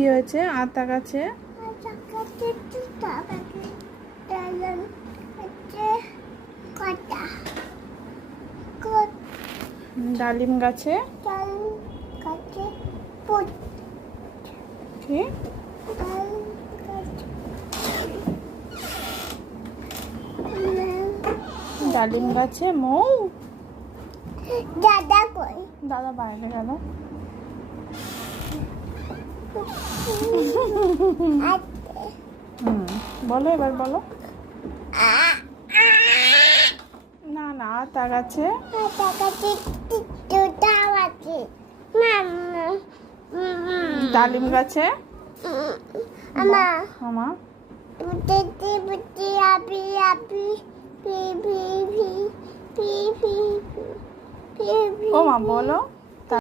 কি হয়েছে? আতা গাছে ডালিম গাছে কি? ডালিম গাছে মৌ। দাদা কই? দাদা বাইরে গেল। বলো, এবার বলো। না না, আতা গাছে ডালিম গাছে মামা ও মা বলো।